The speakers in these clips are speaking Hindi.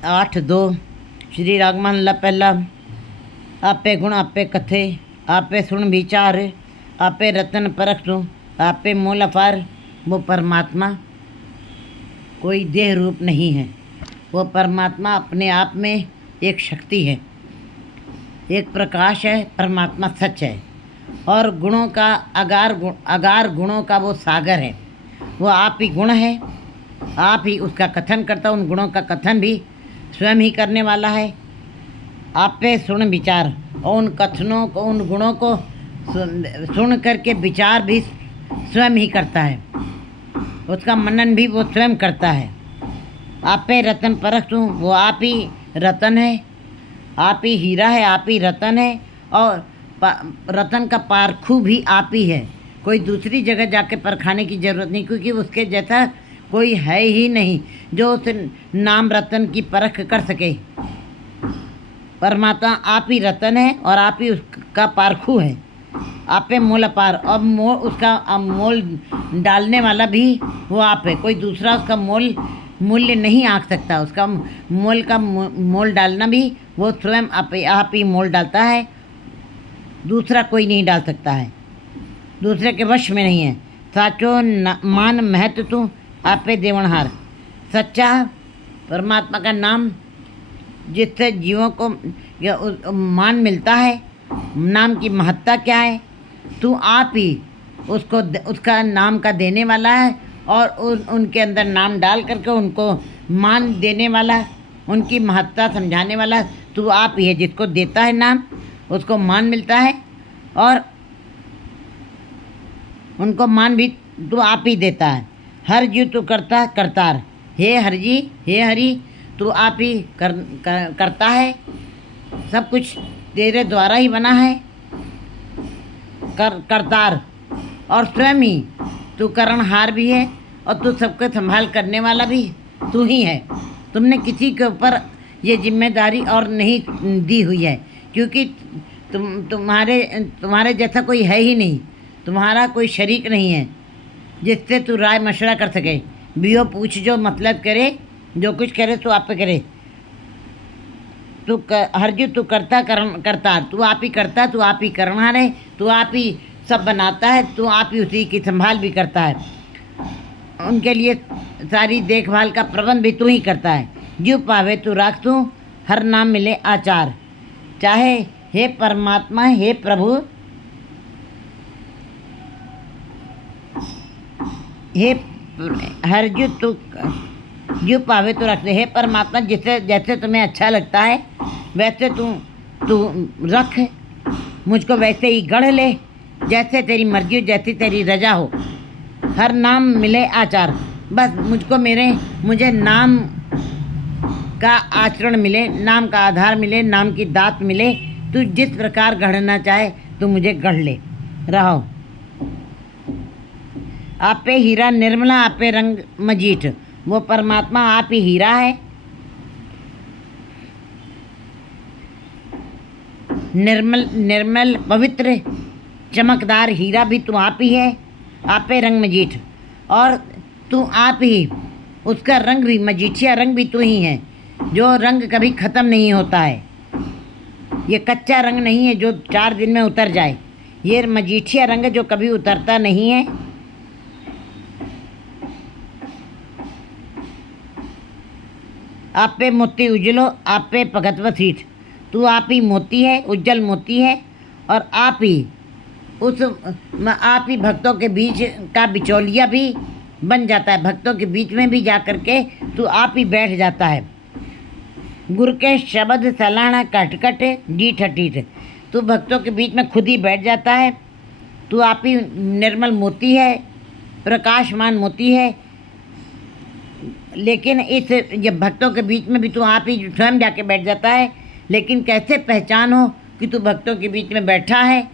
8:2 श्री राग महला पहला। आपे गुण आपे कथे, आपे सुन विचार, आपे रतन परख तू, आपे मोल अपार। वो परमात्मा कोई देह रूप नहीं है, वो परमात्मा अपने आप में एक शक्ति है, एक प्रकाश है। परमात्मा सच है और गुणों का अगार गुणों का वो सागर है। वो आप ही गुण है, आप ही उसका कथन करता, उन गुणों का कथन भी स्वयं ही करने वाला है। आप पे सुन विचार, और उन कथनों को, उन गुणों को सुन करके विचार भी स्वयं ही करता है, उसका मनन भी वो स्वयं करता है। आप पे रतन परख तू, वो आप ही रतन है, आप ही हीरा है, आप ही रतन है। और रतन का पारखू भी आप ही है, कोई दूसरी जगह जाके परखाने की ज़रूरत नहीं, क्योंकि उसके जैसा कोई है ही नहीं जो उस नाम रतन की परख कर सके। परमात्मा आप ही रतन है और आप ही उसका पारखू है। आप पे मोल अपार, और उसका मोल डालने वाला भी वो आप है, कोई दूसरा उसका मूल्य नहीं आंक सकता। उसका मोल डालना भी वो स्वयं आप ही मोल डालता है, दूसरा कोई नहीं डाल सकता है, दूसरे के वश में नहीं है। साचो मान महत्व तू, आप पे देवनहार। सच्चा परमात्मा का नाम जिससे जीवों को मान मिलता है, नाम की महत्ता क्या है, तू आप ही उसको उसका नाम का देने वाला है और उनके अंदर नाम डाल करके उनको मान देने वाला, उनकी महत्ता समझाने वाला तू आप ही है। जिसको देता है नाम उसको मान मिलता है और उनको मान भी तू आप ही देता है। हर जीव तू करता करतार, हे हर जी, हे हरि, तू आप ही करता है, सब कुछ तेरे द्वारा ही बना है। करतार, और स्वयं ही तू करणहार भी है और तू सबको संभाल करने वाला भी तू ही है। तुमने किसी के ऊपर ये जिम्मेदारी और नहीं दी हुई है, क्योंकि तुम्हारे जैसा कोई है ही नहीं, तुम्हारा कोई शरीक नहीं है जिससे तू राय मशवरा कर सके। बियो पूछ जो मतलब करे, जो कुछ करे तो आप पे करे। तू हर जो तू करता, तू आप ही करता, तू आप ही करना रहे, तू आप ही सब बनाता है, तू आप ही उसी की संभाल भी करता है। उनके लिए सारी देखभाल का प्रबंध भी तू ही करता है। जीव पावे तू राख तू, हर नाम मिले आचार। चाहे हे परमात्मा, हे प्रभु, हे हर जो पावे तो रख दे। हे परमात्मा, जैसे तुम्हें अच्छा लगता है वैसे तू रख, मुझको वैसे ही गढ़ ले, जैसे तेरी मर्जी हो, जैसी तेरी रजा हो। हर नाम मिले आचार, बस मुझे नाम का आचरण मिले, नाम का आधार मिले, नाम की दात मिले। तू जिस प्रकार गढ़ना चाहे तू मुझे गढ़ ले रहो। आप पे हीरा निर्मला, आप पे रंग मजीठ, वो परमात्मा आप ही हीरा है, निर्मल पवित्र चमकदार हीरा भी तू आप ही है। आप पे रंग मजीठ, और तू आप ही उसका रंग भी, मजीठिया रंग भी तू ही है, जो रंग कभी ख़त्म नहीं होता है। ये कच्चा रंग नहीं है जो 4 दिन में उतर जाए, ये मजीठिया रंग है जो कभी उतरता नहीं है। आप पे मोती उजलो, आप पे भगत सीठ, तू आप ही मोती है, उज्जवल मोती है, और आप ही भक्तों के बीच का बिचौलिया भी बन जाता है। भक्तों के बीच में भी जा कर के तू आप ही बैठ जाता है। गुरु के शब्द सलाना कटकट डीठ डीठ, तू भक्तों के बीच में खुद ही बैठ जाता है। तू आप ही निर्मल मोती है, प्रकाशमान मोती है। लेकिन ये भक्तों के बीच में भी तू आप ही स्वयं जाके बैठ जाता है। लेकिन कैसे पहचान हो कि तू भक्तों के बीच में बैठा है?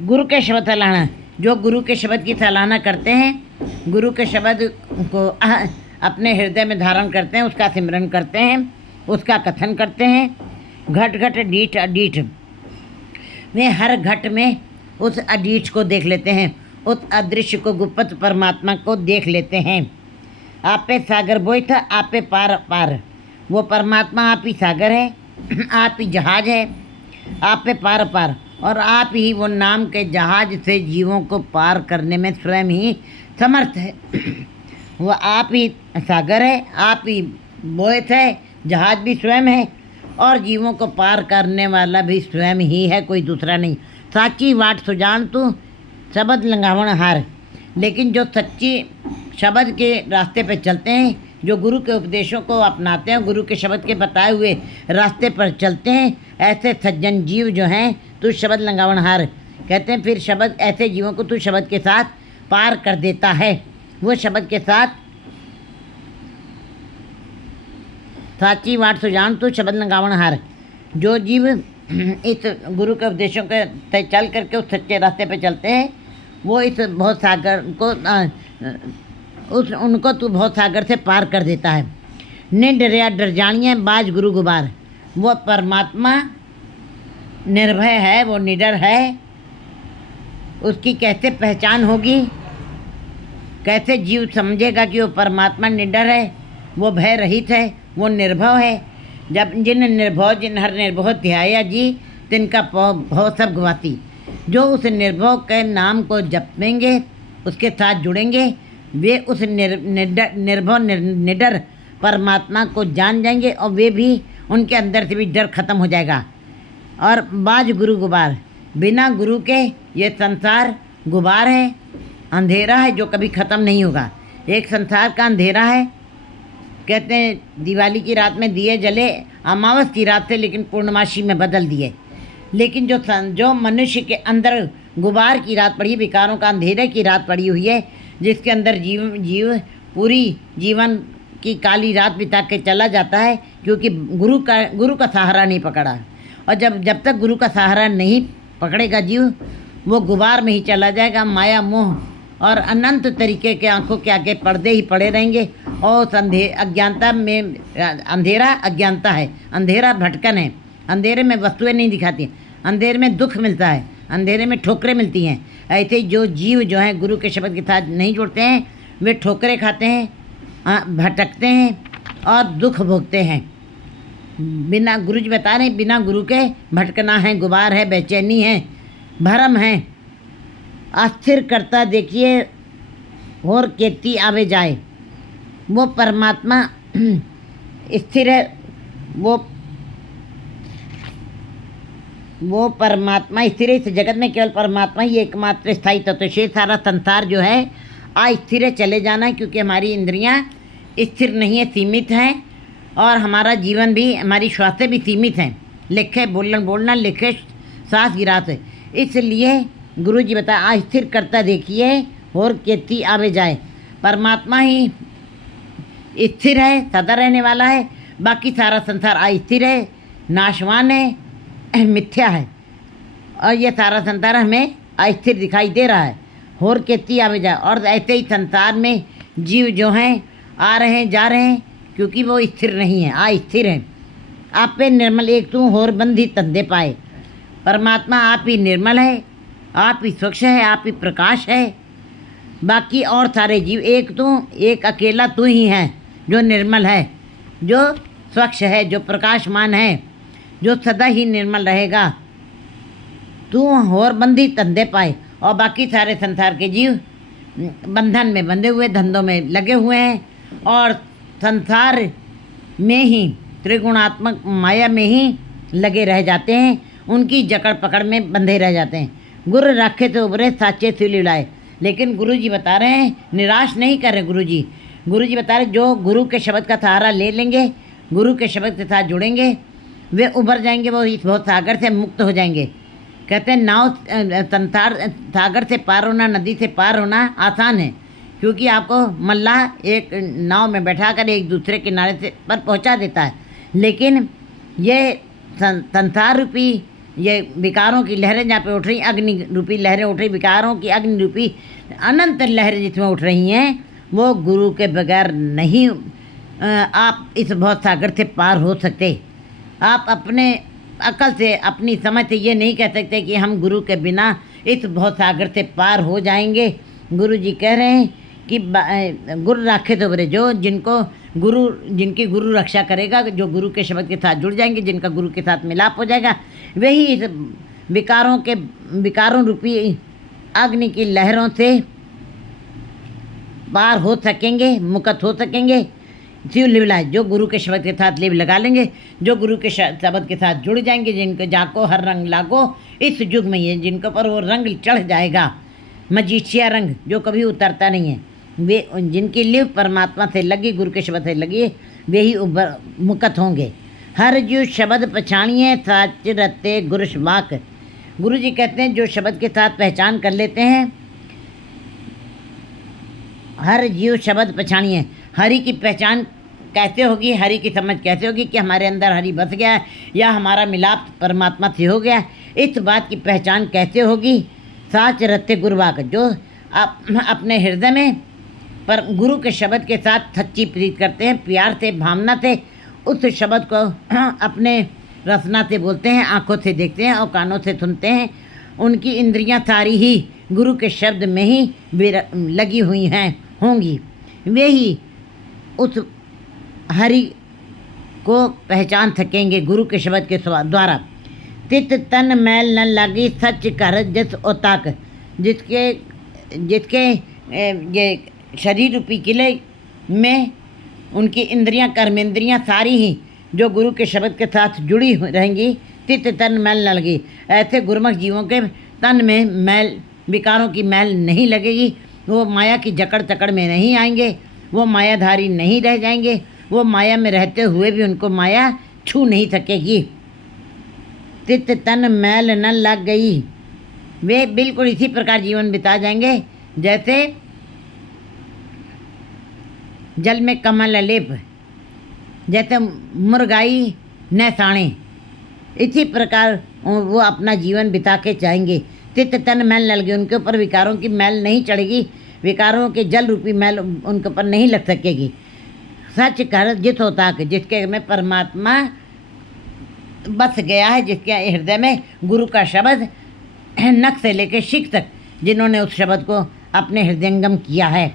गुरु के शब्द सलाहना, जो गुरु के शब्द की सराहना करते हैं, गुरु के शब्द को अपने हृदय में धारण करते हैं, उसका सिमरन करते हैं, उसका कथन करते हैं। घट घट डीठ अडीठ, वे हर घट में उस अडीठ को देख लेते हैं, उस अदृश्य को, गुप्त परमात्मा को देख लेते हैं। आप पे सागर बोई था, आप पे पार पार। वो परमात्मा आप ही सागर है, आप ही जहाज है, आप पे पार पार। और आप ही वो नाम के जहाज से जीवों को पार करने में स्वयं ही समर्थ है। वो आप ही सागर है, आप ही बोयत है, जहाज भी स्वयं है, और जीवों को पार करने वाला भी स्वयं ही है, कोई दूसरा नहीं। साची वाट सुजान तू शब्द लंघावण हार। लेकिन जो सच्ची शब्द के रास्ते पे चलते हैं, जो गुरु के उपदेशों को अपनाते हैं, गुरु के शब्द के बताए हुए रास्ते पर चलते हैं, ऐसे सज्जन जीव जो हैं, तू शब्द लंघावण हार कहते हैं। फिर शब्द ऐसे जीवों को तू शब्द के साथ पार कर देता है। वो शब्द के साथ साची वाट सुजान तू शब्द लंघावण हार। जो जीव इस गुरु के उपदेशों के चल करके उस सच्चे रास्ते पे चलते हैं, वो इस बहुत सागर को उनको तू बहुत सागर से पार कर देता है। निड डरिया डर जानिए बाज गुरु गुबार। वो परमात्मा निर्भय है, वो निडर है। उसकी कैसे पहचान होगी, कैसे जीव समझेगा कि वो परमात्मा निडर है, वो भय रहित है, वो निर्भव है। जब जिन निर्भव जिन हर निर्भव ध्याया जी, तिनका भव सब गवाती। जो उस निर्भव के नाम को जपेंगे, उसके साथ जुड़ेंगे, वे उस निर्भव निडर परमात्मा को जान जाएंगे, और वे भी, उनके अंदर से भी डर खत्म हो जाएगा। और बाज गुरु गुबार, बिना गुरु के ये संसार गुबार है, अंधेरा है जो कभी ख़त्म नहीं होगा। एक संसार का अंधेरा है। कहते हैं दिवाली की रात में दिए जले अमावस की रात से, लेकिन पूर्णमासी में बदल दिए। लेकिन जो मनुष्य के अंदर गुबार की रात पड़ी, विकारों का अंधेरे की रात पड़ी हुई है, जिसके अंदर जीव पूरी जीवन की काली रात बिता के चला जाता है, क्योंकि गुरु का सहारा नहीं पकड़ा। और जब तक गुरु का सहारा नहीं पकड़ेगा जीव, वो गुबार में ही चला जाएगा। माया मोह और अनंत तरीके के आंखों के आगे पर्दे ही पड़े रहेंगे। और उस अज्ञानता में, अंधेरा अज्ञानता है, अंधेरा भटकन है। अंधेरे में वस्तुएं नहीं दिखाती, अंधेरे में दुख मिलता है, अंधेरे में ठोकरें मिलती हैं। ऐसे जो जीव जो हैं गुरु के शब्द के साथ नहीं जुड़ते हैं, वे ठोकरें खाते हैं, भटकते हैं और दुख भोगते हैं। बिना गुरु जी बता रहे, बिना गुरु के भटकना है, गुबार है, बेचैनी है, भरम है। अस्थिर करता देखिए और केती आवे जाए। वो परमात्मा स्थिर है, वो परमात्मा स्थिर है। इस जगत में केवल परमात्मा ही एकमात्र स्थायी तत्व। शेष सारा संसार जो है अस्थिर है, चले जाना है, क्योंकि हमारी इंद्रियां स्थिर नहीं है, सीमित हैं। और हमारा जीवन भी, हमारी श्वासें भी सीमित हैं। लिखे बोलना, लिखे सांस गिराते। इसलिए गुरु जी बताया अस्थिर करता देखिए और केती आवे जाए। परमात्मा ही स्थिर है, सदा रहने वाला है। बाकी सारा संसार अस्थिर है, नाशवान है, मिथ्या है। और ये सारा संसार हमें अस्थिर दिखाई दे रहा है। और केती आवे जाए। और ऐसे ही संसार में जीव जो हैं आ रहे हैं, जा रहे हैं, क्योंकि वो स्थिर नहीं है, अस्थिर है। आप पे निर्मल एक तू होर बंधी तंदे पाए। परमात्मा आप ही निर्मल है, आप ही स्वच्छ है, आप ही प्रकाश है। बाकी और सारे जीव एक अकेला तू ही है जो निर्मल है, जो स्वच्छ है, जो प्रकाशमान है, जो सदा ही निर्मल रहेगा। तू होर बंधी तंदे पाए। और बाकी सारे संसार के जीव बंधन में बंधे हुए, धंधों में लगे हुए हैं, और संसार में ही, त्रिगुणात्मक माया में ही लगे रह जाते हैं। उनकी जकड़ पकड़ में बंधे रह जाते हैं। गुरु रखे तो उभरे साचे सिली लाए। लेकिन गुरु जी बता रहे हैं, निराश नहीं कर रहे गुरु जी बता रहे, जो गुरु के शब्द का सहारा ले लेंगे, गुरु के शब्द के साथ जुड़ेंगे, वे उभर जाएंगे, वो इस बहुत सागर से मुक्त हो जाएंगे। कहते हैं नाव संसार सागर से पार होना, नदी से पार होना आसान है, क्योंकि आपको मल्लाह एक नाव में बैठाकर एक दूसरे किनारे से पर पहुंचा देता है। लेकिन ये संसार रूपी ये विकारों की लहरें जहाँ पे उठ रही, अग्नि रूपी लहरें उठ रही, विकारों की अग्नि रूपी अनंत लहरें जिसमें उठ रही हैं, वो गुरु के बगैर नहीं आप इस बहुत सागर से पार हो सकते। आप अपने अकल से, अपनी समझ से ये नहीं कह सकते कि हम गुरु के बिना इस बहुत सागर से पार हो जाएंगे। गुरु जी कह रहे हैं कि गुरु राखे तो बरे, जो जिनको गुरु, जिनकी गुरु रक्षा करेगा, जो गुरु के शब्द के साथ जुड़ जाएंगे, जिनका गुरु के साथ मिलाप हो जाएगा, वही इस विकारों रूपी अग्नि की लहरों से पार हो सकेंगे, मुक्त हो सकेंगे। शिव लिवलाए, जो गुरु के शब्द के साथ लिव लगा लेंगे, जो गुरु के शब्द के साथ जुड़ जाएंगे, जिनको जाको हर रंग लागो, इस युग में ये जिनके पर वो रंग चढ़ जाएगा, मजीठिया रंग जो कभी उतरता नहीं है, वे जिनकी लिव परमात्मा से लगी, गुरु के शब्द से लगी, वे ही मुक्त होंगे। हर जो शब्द पछाणिए साच रते गुरुश वाक। गुरु जी कहते हैं जो शब्द के साथ पहचान कर लेते हैं, हर जीव शब्द पछाणिए, हरि की पहचान कैसे होगी, हरि की समझ कैसे होगी कि हमारे अंदर हरि बस गया है या हमारा मिलाप परमात्मा से हो गया, इस बात की पहचान कैसे होगी। साच रत्ते गुरुवाक, जो अपने हृदय में पर गुरु के शब्द के साथ सच्ची प्रीत करते हैं, प्यार से, भावना से उस शब्द को अपने रसना से बोलते हैं, आंखों से देखते हैं और कानों से सुनते हैं, उनकी इंद्रियां सारी ही गुरु के शब्द में ही लगी हुई हैं होंगी, वे ही उस हरि को पहचान सकेंगे गुरु के शब्द के द्वारा। तित तन मैल न लगी सच कर जिस ओताक, जिसके ये शरीर रूपी किले में उनकी इंद्रियां, कर्मेंद्रियां सारी ही जो गुरु के शब्द के साथ जुड़ी रहेंगी, तित तन मैल न लगी, ऐसे गुरुमुख जीवों के तन में मैल, विकारों की मैल नहीं लगेगी, वो माया की जकड़ चकड़ में नहीं आएंगे, वो मायाधारी नहीं रह जाएंगे, वो माया में रहते हुए भी उनको माया छू नहीं सकेगी। तित तन मैल न लग गई, वे बिल्कुल इसी प्रकार जीवन बिता जाएंगे जैसे जल में कमल लेप, जैसे मुर्गाई न साणे, इसी प्रकार वो अपना जीवन बिता के जाएंगे। तित तन मैल न लगी, उनके ऊपर विकारों की मैल नहीं चढ़ेगी, विकारों के जल रूपी मैल उनके ऊपर नहीं लग सकेगी। सच कर जित होता कि जिसके में परमात्मा बस गया है, जिसके हृदय में गुरु का शब्द नख से लेकर शिख तक, जिन्होंने उस शब्द को अपने हृदयंगम किया है।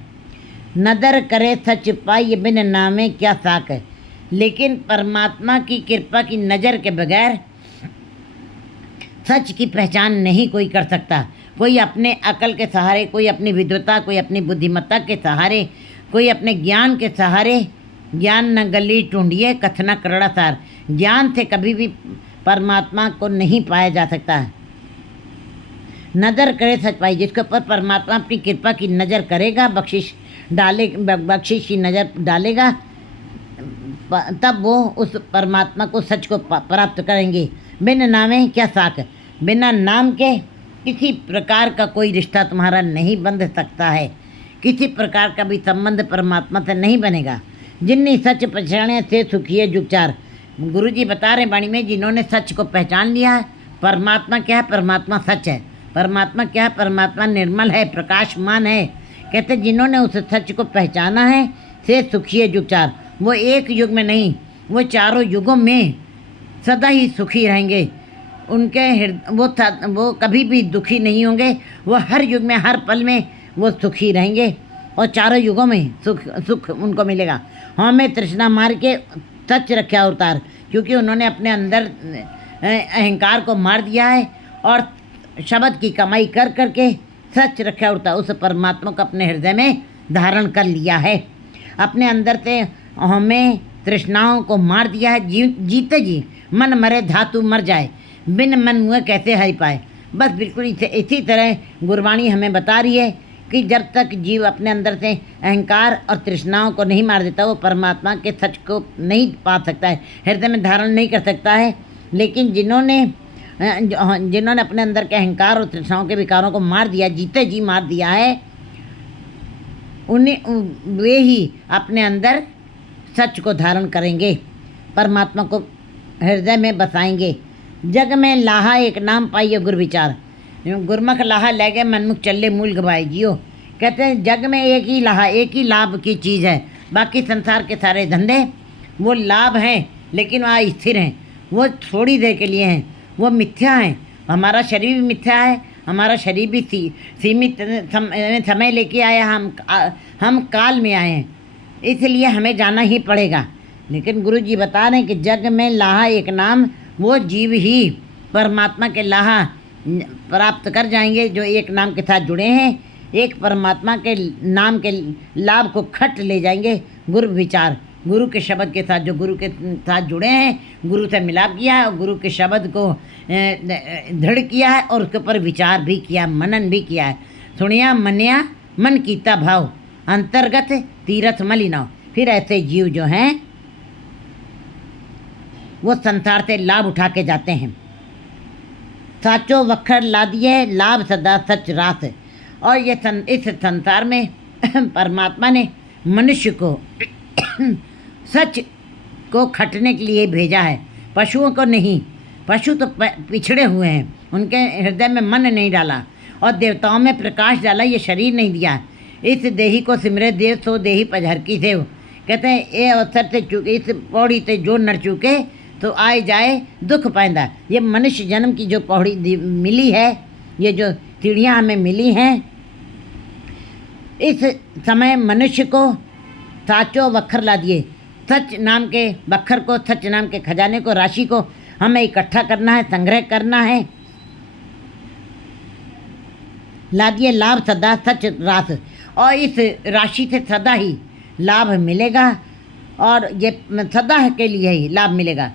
नदर करे सच पाई बिन नामे क्या साक है, लेकिन परमात्मा की कृपा की नज़र के बगैर सच की पहचान नहीं कोई कर सकता। कोई अपने अकल के सहारे, कोई अपनी विद्वता, कोई अपनी बुद्धिमत्ता के सहारे, कोई अपने ज्ञान के सहारे, ज्ञान न गली टूंढिए कथना करड़ा सार, ज्ञान से कभी भी परमात्मा को नहीं पाया जा सकता। नज़र करे सच पाई, जिसके ऊपर परमात्मा अपनी कृपा की नज़र करेगा, बख्शिश की नज़र डालेगा, तब वो उस परमात्मा को, सच को प्राप्त करेंगे। बिन नामे क्या साक, बिना नाम के किसी प्रकार का कोई रिश्ता तुम्हारा नहीं बंध सकता है, किसी प्रकार का भी संबंध परमात्मा से नहीं बनेगा। जिन्नी सच पहचाने से सुखी है जुगचार। गुरु जी बता रहे वाणी में, जिन्होंने सच को पहचान लिया है, परमात्मा क्या है, परमात्मा सच है, परमात्मा क्या है, परमात्मा निर्मल है, प्रकाशमान है। कहते जिन्होंने उस सच को पहचाना है से सुखी है जुगचार, वो एक युग में नहीं, वो चारों युगों में सदा ही सुखी रहेंगे। उनके वो कभी भी दुखी नहीं होंगे, वो हर युग में, हर पल में वो सुखी रहेंगे और चारों युगों में सुख उनको मिलेगा। हमें तृष्णा मार के सच रखा अवतार, क्योंकि उन्होंने अपने अंदर अहंकार को मार दिया है और शब्द की कमाई कर करके सच रखा अवतार, उस परमात्मा को अपने हृदय में धारण कर लिया है। अपने अंदर से हमें तृष्णाओं को मार दिया है। जीते जी मन मरे धातु मर जाए, बिन मन मुँह कैसे हरि पाए। बस बिल्कुल इसी तरह गुरबाणी हमें बता रही है कि जब तक जीव अपने अंदर से अहंकार और तृष्णाओं को नहीं मार देता, वो परमात्मा के सच को नहीं पा सकता है, हृदय में धारण नहीं कर सकता है। लेकिन जिन्होंने अपने अंदर के अहंकार और तृष्णाओं के विकारों को मार दिया, जीते जी मार दिया है, वे ही अपने अंदर सच को धारण करेंगे, परमात्मा को हृदय में बसाएंगे। जग में लाहा एक नाम पाइए गुर विचार, गुरमुख लाहा ले गए मनमुख चले मूल गवाए जियो। कहते हैं जग में एक ही लाहा, एक ही लाभ की चीज़ है, बाकी संसार के सारे धंधे वो लाभ हैं लेकिन वह स्थिर हैं, वो थोड़ी देर के लिए हैं, वो मिथ्या हैं। हमारा शरीर भी मिथ्या है, हमारा शरीर भी सीमित समय लेके आया, हम काल में आए हैं, इसलिए हमें जाना ही पड़ेगा। लेकिन गुरु जी बता रहे हैं कि जग में लाहा एक नाम, वो जीव ही परमात्मा के लाहा प्राप्त कर जाएंगे जो एक नाम के साथ जुड़े हैं, एक परमात्मा के नाम के लाभ को खट ले जाएंगे। गुरु विचार, गुरु के शब्द के साथ, जो गुरु के साथ जुड़े हैं, गुरु से मिलाप किया है और गुरु के शब्द को दृढ़ किया है और उसके ऊपर विचार भी किया, मनन भी किया है। सुनिया मनिया मन कीता भाव, अंतर्गत तीरथ मलिनाओ। फिर ऐसे जीव जो हैं वो संसार से लाभ उठा के जाते हैं। साचो वखर ला दिए लाभ सदा सच रास। और ये इस संसार में परमात्मा ने मनुष्य को सच को खटने के लिए भेजा है, पशुओं को नहीं। पशु तो पिछड़े हुए हैं, उनके हृदय में मन नहीं डाला और देवताओं में प्रकाश डाला, ये शरीर नहीं दिया। इस देही को सिमरे देव सो देही पजहर की देव। कहते हैं ये अवसर से चूके, इस पौड़ी से जो नर चूके तो आए जाए दुख पाइंदा। ये मनुष्य जन्म की जो पौड़ी मिली है, ये जो सीढ़ियाँ हमें मिली हैं, इस समय मनुष्य को साचो वखर ला दिए। सच नाम के वखर को, सच नाम के खजाने को, राशि को हमें इकट्ठा करना है, संग्रह करना है। ला दिए लाभ सदा सच रास। और इस राशि से सदा ही लाभ मिलेगा और ये सदा के लिए ही लाभ मिलेगा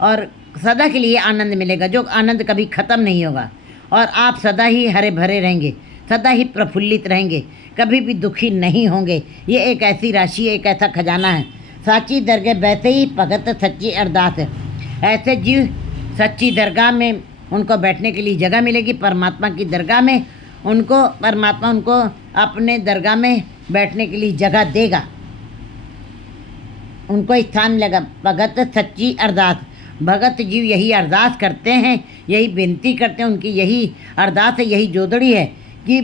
और सदा के लिए आनंद मिलेगा, जो आनंद कभी ख़त्म नहीं होगा। और आप सदा ही हरे भरे रहेंगे, सदा ही प्रफुल्लित रहेंगे, कभी भी दुखी नहीं होंगे। ये एक ऐसी राशि, एक ऐसा खजाना है। साची दरगाह बैठे ही भगत सच्ची अरदास है। ऐसे जीव सच्ची दरगाह में उनको बैठने के लिए जगह मिलेगी। परमात्मा की दरगाह में उनको परमात्मा उनको अपने दरगाह में बैठने के लिए जगह देगा, उनको स्थान मिलेगा। भगत सच्ची अरदास, भगत जीव यही अरदास करते हैं, यही विनती करते हैं, उनकी यही अरदास है, यही जोदड़ी है कि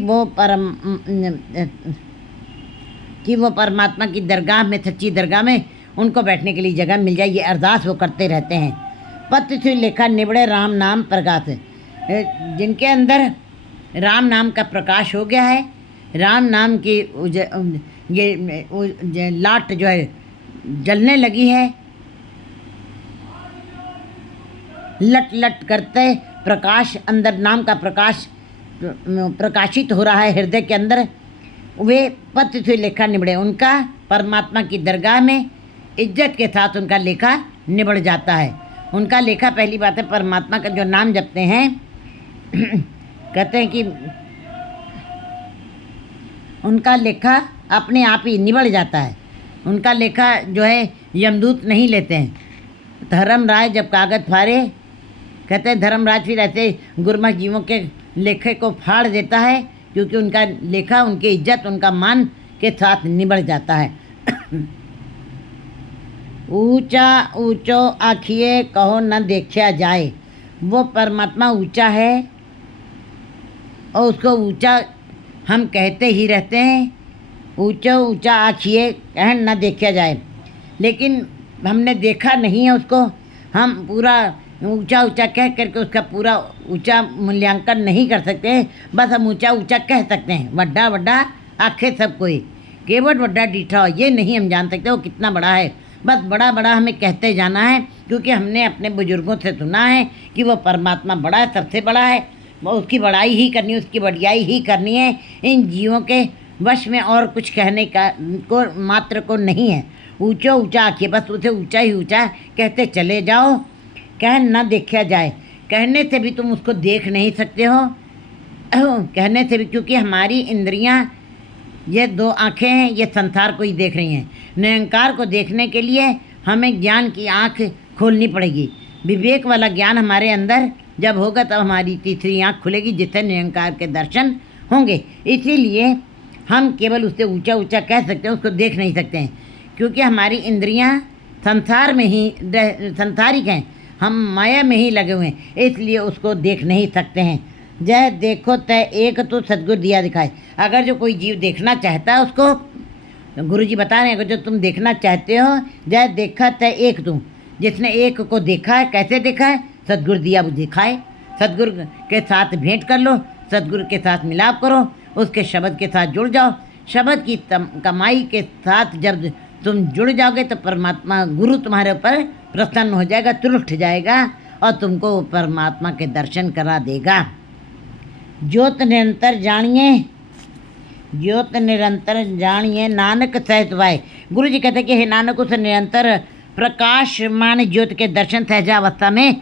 वो परमात्मा की दरगाह में, सच्ची दरगाह में उनको बैठने के लिए जगह मिल जाए। ये अरदास वो करते रहते हैं। पत्र से लेखा निबड़े राम नाम प्रकाश, जिनके अंदर राम नाम का प्रकाश हो गया है, राम नाम की ये लाट जो है जलने लगी है, लट लट करते प्रकाश, अंदर नाम का प्रकाश प्रकाशित हो रहा है हृदय के अंदर। वे पत्र से लेखा निबड़े, उनका परमात्मा की दरगाह में इज्जत के साथ उनका लेखा निबड़ जाता है। उनका लेखा, पहली बात है परमात्मा का जो नाम जपते हैं कहते हैं कि उनका लेखा अपने आप ही निबड़ जाता है। उनका लेखा जो है यमदूत नहीं लेते हैं। धर्मराज जब कागज फाड़े, कहते हैं धर्मराज फिर ऐसे गुरमुख जीवों के लेखे को फाड़ देता है, क्योंकि उनका लेखा, उनकी इज्जत, उनका मान के साथ निबड़ जाता है। ऊंचा ऊंचो आखिए कहो न देखा जाए। वो परमात्मा ऊंचा है और उसको ऊंचा हम कहते ही रहते हैं। ऊंचो ऊंचा आखिए कह न देखा जाए, लेकिन हमने देखा नहीं है उसको। हम पूरा ऊंचा ऊंचा कह करके उसका पूरा ऊंचा मूल्यांकन नहीं कर सकते। बस हम ऊंचा ऊंचा कह सकते हैं। वड्डा वड्डा आखे सब कोई, केवट वड्डा डीठा, ये नहीं हम जान सकते वो कितना बड़ा है। बस बड़ा बड़ा हमें कहते जाना है, क्योंकि हमने अपने बुजुर्गों से सुना है कि वो परमात्मा बड़ा है, सबसे बड़ा है। वो उसकी बड़ाई ही करनी, उसकी बढ़ियाई ही करनी है। इन जीवों के वश में और कुछ कहने का को मात्र को नहीं है। ऊंचो ऊंचा आखिए, बस उसे ऊंचा ही ऊंचा कहते चले जाओ। कह न देखा जाए, कहने से भी तुम उसको देख नहीं सकते हो। कहने से भी, क्योंकि हमारी इंद्रियां, ये दो आँखें हैं, ये संसार को ही देख रही हैं। निरंकार को देखने के लिए हमें ज्ञान की आँख खोलनी पड़ेगी। विवेक वाला ज्ञान हमारे अंदर जब होगा तब हमारी तीसरी आँख खुलेगी, जिससे निरंकार के दर्शन होंगे। इसीलिए हम केवल उससे ऊंचा ऊंचा कह सकते हैं, उसको देख नहीं सकते हैं, क्योंकि हमारी इंद्रियां संसार में ही संसारिक हैं, हम माया में ही लगे हुए हैं, इसलिए उसको देख नहीं सकते हैं। जय देखो तय एक तो सद्गुरु दिया दिखाए। अगर जो कोई जीव देखना चाहता है उसको, तो गुरु जी बता रहे हैं, अगर जो तुम देखना चाहते हो, जय देखा तय एक तुम, जिसने एक को देखा है, कैसे देखा है, सद्गुरु दिया वो दिखाए। सद्गुरु के साथ भेंट कर लो, सदगुरु के साथ मिलाप करो, उसके शब्द के साथ जुड़ जाओ। शब्द की कमाई के साथ जब तुम जुड़ जाओगे तो परमात्मा गुरु तुम्हारे ऊपर प्रसन्न हो जाएगा, तुरंत जाएगा और तुमको परमात्मा के दर्शन करा देगा। ज्योत निरंतर जानिए, ज्योत निरंतर जानिए नानक सहज पाए। गुरु जी कहते कि हे नानक, उस निरंतर प्रकाशमान ज्योत के दर्शन सहजावस्था में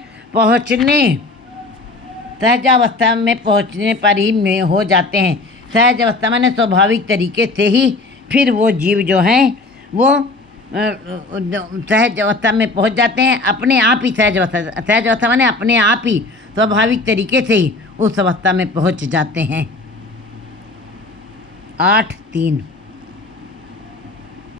पहुँचने पर ही में हो जाते हैं। सहज अवस्था में स्वाभाविक तरीके से ही फिर वो जीव जो हैं वो सहज अवस्था में पहुंच जाते हैं, अपने आप ही सहज अवस्था में अपने आप ही स्वाभाविक तरीके से ही उस अवस्था में पहुंच जाते हैं। 8:3